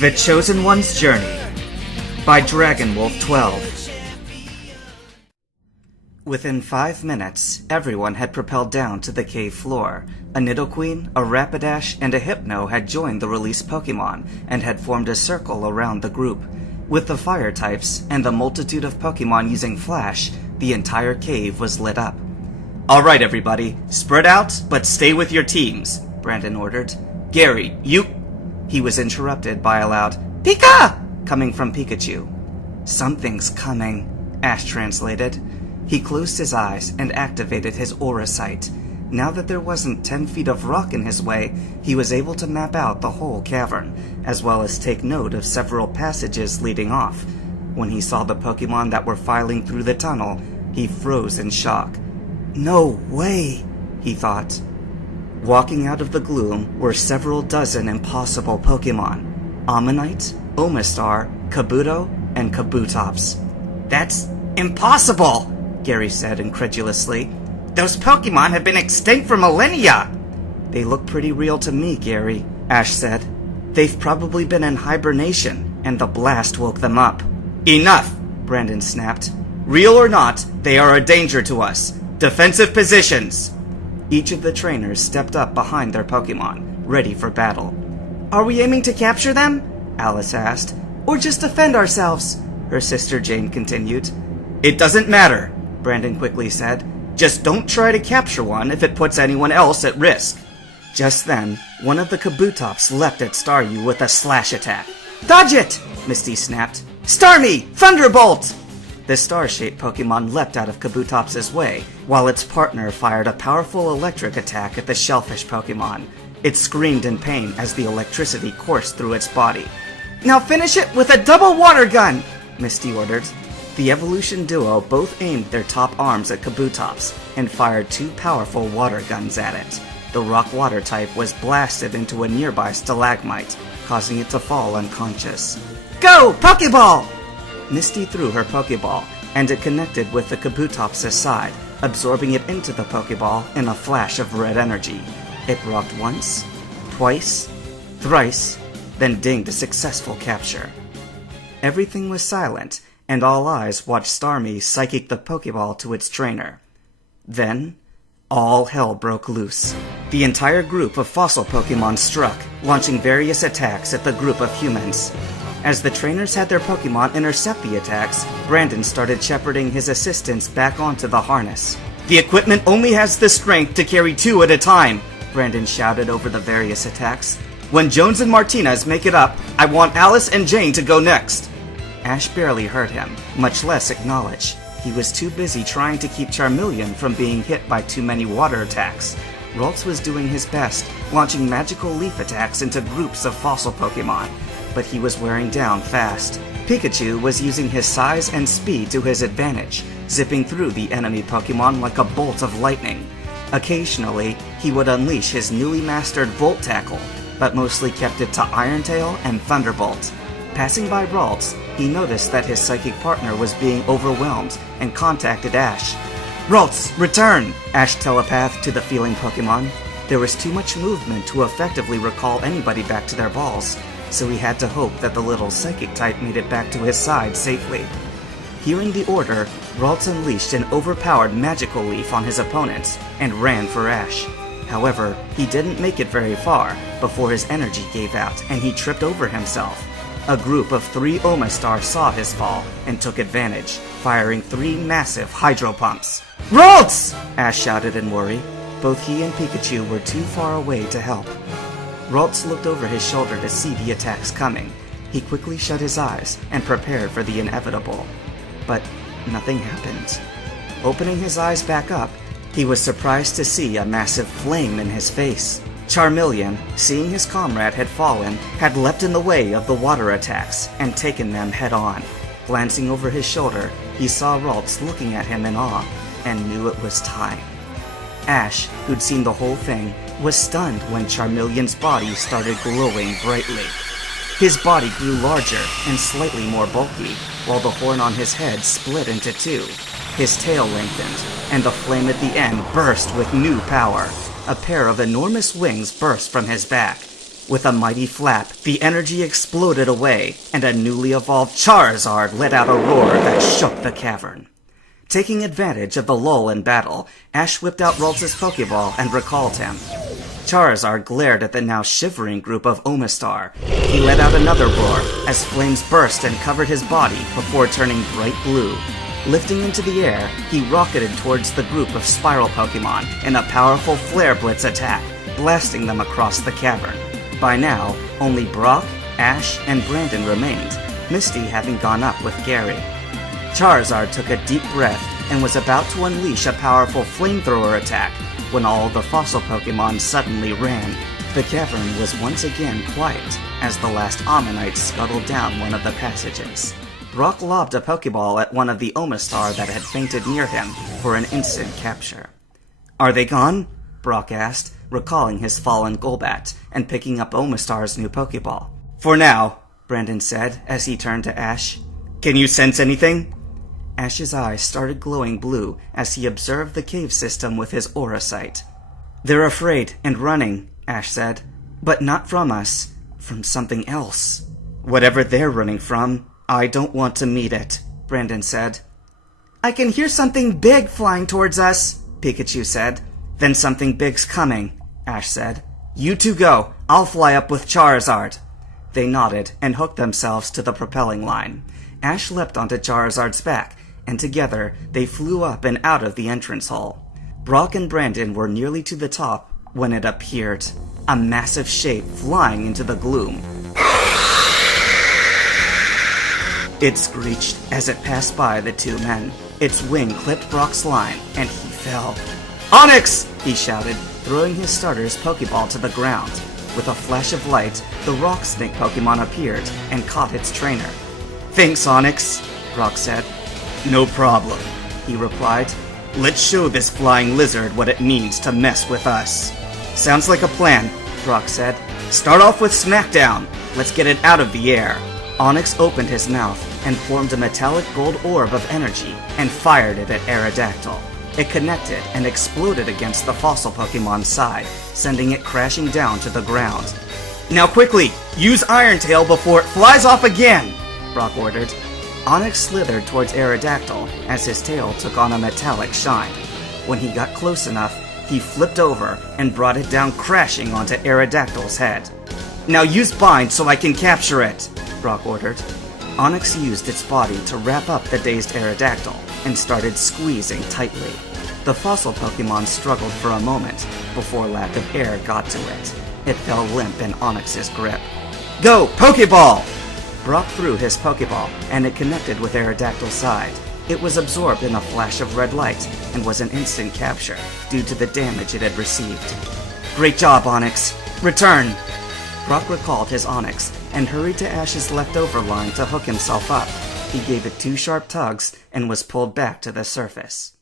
The Chosen One's Journey by DragonWolf12. Within 5 minutes, everyone had propelled down to the cave floor. A Nidoqueen, a Rapidash, and a Hypno had joined the released Pokemon and had formed a circle around the group. With the fire types and the multitude of Pokemon using Flash, the entire cave was lit up. "Alright everybody, spread out, but stay with your teams," Brandon ordered. "Gary, you..." He was interrupted by a loud, "Pika!" coming from Pikachu. "Something's coming," Ash translated. He closed his eyes and activated his aura sight. Now that there wasn't 10 feet of rock in his way, he was able to map out the whole cavern, as well as take note of several passages leading off. When he saw the Pokemon that were filing through the tunnel, he froze in shock. "No way," he thought. Walking out of the gloom were several dozen impossible Pokemon. Ammonite, Omastar, Kabuto, and Kabutops. "That's impossible," Gary said incredulously. "Those Pokemon have been extinct for millennia!" "They look pretty real to me, Gary," Ash said. "They've probably been in hibernation, and the blast woke them up." "Enough!" Brandon snapped. "Real or not, they are a danger to us. Defensive positions!" Each of the trainers stepped up behind their Pokemon, ready for battle. "Are we aiming to capture them?" Alice asked. "Or just defend ourselves?" her sister Jane continued. "It doesn't matter," Brandon quickly said. "Just don't try to capture one if it puts anyone else at risk." Just then, one of the Kabutops leapt at Staryu with a slash attack. "Dodge it!" Misty snapped. "Starmie! Thunderbolt!" The star-shaped Pokemon leapt out of Kabutops' way, while its partner fired a powerful electric attack at the shellfish Pokemon. It screamed in pain as the electricity coursed through its body. "Now finish it with a double water gun!" Misty ordered. The evolution duo both aimed their top arms at Kabutops and fired 2 powerful water guns at it. The rock water type was blasted into a nearby stalagmite, causing it to fall unconscious. "Go, Pokeball!" Misty threw her Pokeball, and it connected with the Kabutops' side, absorbing it into the Pokeball in a flash of red energy. It rocked once, twice, thrice, then dinged a successful capture. Everything was silent, and all eyes watched Starmie psychic the Pokeball to its trainer. Then, all hell broke loose. The entire group of fossil Pokemon struck, launching various attacks at the group of humans. As the trainers had their Pokemon intercept the attacks, Brandon started shepherding his assistants back onto the harness. "The equipment only has the strength to carry 2 at a time," Brandon shouted over the various attacks. "When Jones and Martinez make it up, I want Alice and Jane to go next." Ash barely heard him, much less acknowledge. He was too busy trying to keep Charmeleon from being hit by too many water attacks. Ralts was doing his best, launching magical leaf attacks into groups of fossil Pokemon, but he was wearing down fast. Pikachu was using his size and speed to his advantage, zipping through the enemy Pokemon like a bolt of lightning. Occasionally, he would unleash his newly mastered Volt Tackle, but mostly kept it to Iron Tail and Thunderbolt. Passing by Ralts, he noticed that his psychic partner was being overwhelmed and contacted Ash. "Ralts, return!" Ash telepathed to the feeling Pokemon. There was too much movement to effectively recall anybody back to their balls, so he had to hope that the little psychic type made it back to his side safely. Hearing the order, Ralts unleashed an overpowered magical leaf on his opponent and ran for Ash. However, he didn't make it very far before his energy gave out and he tripped over himself. A group of 3 Omastar saw his fall and took advantage, firing 3 massive hydro pumps. "Ralts!" Ash shouted in worry. Both he and Pikachu were too far away to help. Ralts looked over his shoulder to see the attacks coming. He quickly shut his eyes and prepared for the inevitable. But nothing happened. Opening his eyes back up, he was surprised to see a massive flame in his face. Charmeleon, seeing his comrade had fallen, had leapt in the way of the water attacks and taken them head-on. Glancing over his shoulder, he saw Ralts looking at him in awe and knew it was time. Ash, who'd seen the whole thing, was stunned when Charmeleon's body started glowing brightly. His body grew larger and slightly more bulky, while the horn on his head split into 2. His tail lengthened, and the flame at the end burst with new power. A pair of enormous wings burst from his back. With a mighty flap, the energy exploded away, and a newly evolved Charizard let out a roar that shook the cavern. Taking advantage of the lull in battle, Ash whipped out Ralts' Pokeball and recalled him. Charizard glared at the now shivering group of Omastar. He let out another roar as flames burst and covered his body before turning bright blue. Lifting into the air, he rocketed towards the group of Spiral Pokemon in a powerful Flare Blitz attack, blasting them across the cavern. By now, only Brock, Ash, and Brandon remained, Misty having gone up with Gary. Charizard took a deep breath and was about to unleash a powerful flamethrower attack when all the fossil Pokemon suddenly ran. The cavern was once again quiet as the last Ammonite scuttled down one of the passages. Brock lobbed a Pokeball at one of the Omastar that had fainted near him for an instant capture. "Are they gone?" Brock asked, recalling his fallen Golbat and picking up Omastar's new Pokeball. "For now," Brandon said as he turned to Ash. "Can you sense anything?" Ash's eyes started glowing blue as he observed the cave system with his aura sight. "They're afraid and running," Ash said. "But not from us. From something else. Whatever they're running from, I don't want to meet it," Brandon said. "I can hear something big flying towards us," Pikachu said. "Then something big's coming," Ash said. "You two go. I'll fly up with Charizard." They nodded and hooked themselves to the propelling line. Ash leapt onto Charizard's back, and together they flew up and out of the entrance hole. Brock and Brandon were nearly to the top when it appeared, a massive shape flying into the gloom. It screeched as it passed by the two men. Its wing clipped Brock's line, and he fell. "Onix!" he shouted, throwing his starter's Pokeball to the ground. With a flash of light, the Rock Snake Pokemon appeared and caught its trainer. "Thanks, Onix," Brock said. "No problem," he replied. "Let's show this flying lizard what it means to mess with us." "Sounds like a plan," Brock said. "Start off with Smackdown. Let's get it out of the air." Onix opened his mouth and formed a metallic gold orb of energy and fired it at Aerodactyl. It connected and exploded against the fossil Pokemon's side, sending it crashing down to the ground. "Now quickly, use Iron Tail before it flies off again," Brock ordered. Onix slithered towards Aerodactyl as his tail took on a metallic shine. When he got close enough, he flipped over and brought it down crashing onto Aerodactyl's head. "Now use Bind so I can capture it," Brock ordered. Onix used its body to wrap up the dazed Aerodactyl and started squeezing tightly. The fossil Pokemon struggled for a moment before lack of air got to it. It fell limp in Onix's grip. "Go, Pokeball!" Brock threw his Pokeball, and it connected with Aerodactyl's side. It was absorbed in a flash of red light and was an instant capture due to the damage it had received. "Great job, Onix! Return!" Brock recalled his Onix and hurried to Ash's leftover line to hook himself up. He gave it 2 sharp tugs and was pulled back to the surface.